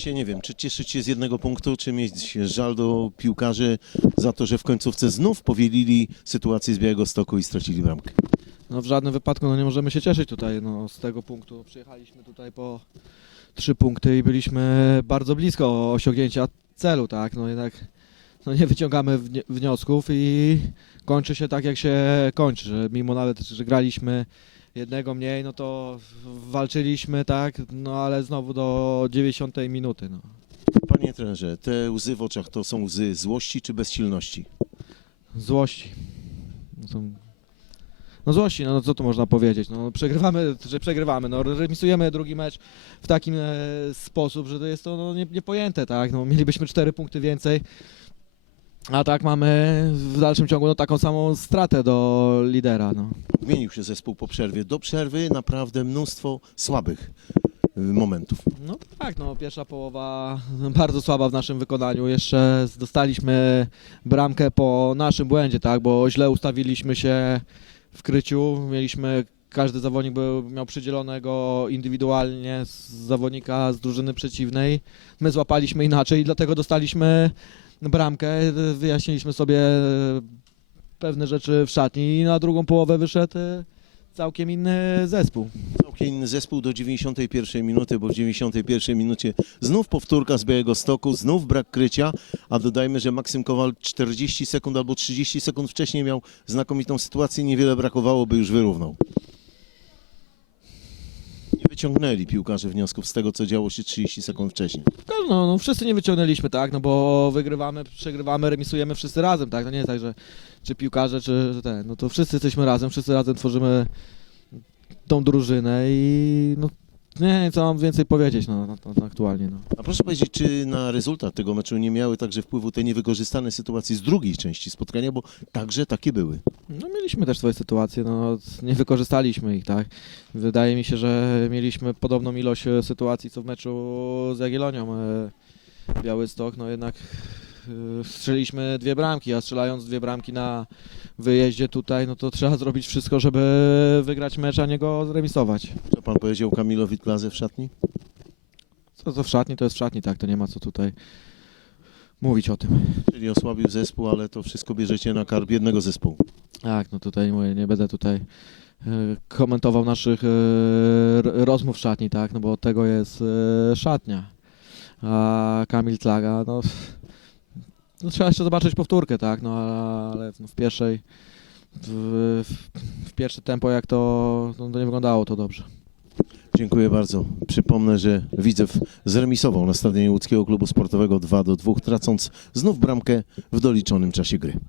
Właśnie nie wiem, czy cieszyć się z jednego punktu, czy mieć żal do piłkarzy za to, że w końcówce znów powielili sytuację z Białego Stoku i stracili bramkę. No w żadnym wypadku no, nie możemy się cieszyć tutaj no, z tego punktu. Przyjechaliśmy tutaj po trzy punkty i byliśmy bardzo blisko osiągnięcia celu, tak? No jednak no, nie wyciągamy wni- wniosków i kończy się tak jak się kończy, mimo nawet, że graliśmy jednego mniej, no to walczyliśmy, tak? No ale znowu do 90 minuty, no. Panie trenerze, te łzy w oczach to są łzy złości czy bezsilności? Złości. No, są- no złości, no, no co tu można powiedzieć? No, przegrywamy, że przegrywamy, no, remisujemy drugi mecz w takim e, sposób, że to jest to no, nie, niepojęte, tak? No, mielibyśmy cztery punkty więcej, a tak mamy w dalszym ciągu no, taką samą stratę do lidera. No. Zmienił się zespół po przerwie. Do przerwy naprawdę mnóstwo słabych y, momentów. No tak, no pierwsza połowa bardzo słaba w naszym wykonaniu. Jeszcze dostaliśmy bramkę po naszym błędzie, tak, bo źle ustawiliśmy się w kryciu. Mieliśmy każdy zawodnik był, miał przydzielonego indywidualnie z zawodnika z drużyny przeciwnej. My złapaliśmy inaczej i dlatego dostaliśmy bramkę. Wyjaśniliśmy sobie pewne rzeczy w szatni i na drugą połowę wyszedł całkiem inny zespół. Całkiem inny zespół do 91 minuty, bo w 91 minucie znów powtórka z Białego Stoku, znów brak krycia, a dodajmy, że Maksym Kowal 40 sekund albo 30 sekund wcześniej miał znakomitą sytuację, niewiele brakowało, by już wyrównał. Wyciągnęli piłkarze wniosków z tego, co działo się 30 sekund wcześniej. No, no, wszyscy nie wyciągnęliśmy, tak, no bo wygrywamy, przegrywamy, remisujemy wszyscy razem, tak, no nie jest tak, że czy piłkarze, czy że ten, no to wszyscy jesteśmy razem, wszyscy razem tworzymy tą drużynę i no nie co mam więcej powiedzieć, no, no, no aktualnie, no. A proszę powiedzieć, czy na rezultat tego meczu nie miały także wpływu te niewykorzystane sytuacje z drugiej części spotkania, bo także takie były. No mieliśmy też swoje sytuacje, no nie wykorzystaliśmy ich, tak. Wydaje mi się, że mieliśmy podobną ilość e, sytuacji co w meczu z Jagiellonią. e, Białystok, no jednak strzeliliśmy dwie bramki, a strzelając dwie bramki na wyjeździe tutaj, no to trzeba zrobić wszystko, żeby wygrać mecz, a nie go zremisować. Co pan powiedział Kamilowi Plaze w szatni? Co to w szatni, to jest w szatni, tak, to nie ma co tutaj mówić o tym. Czyli osłabił zespół, ale to wszystko bierzecie na karb jednego zespołu. Tak, no tutaj mówię, nie będę tutaj e, komentował naszych e, r- rozmów w szatni, tak, no bo od tego jest e, szatnia. A Kamil Tlaga, no, no trzeba jeszcze zobaczyć powtórkę, tak, no ale w pierwszej w, w, w pierwsze tempo jak to, no, to nie wyglądało to dobrze. Dziękuję bardzo. Przypomnę, że Widzew zremisował na stadionie łódzkiego klubu sportowego 2 do 2, tracąc znów bramkę w doliczonym czasie gry.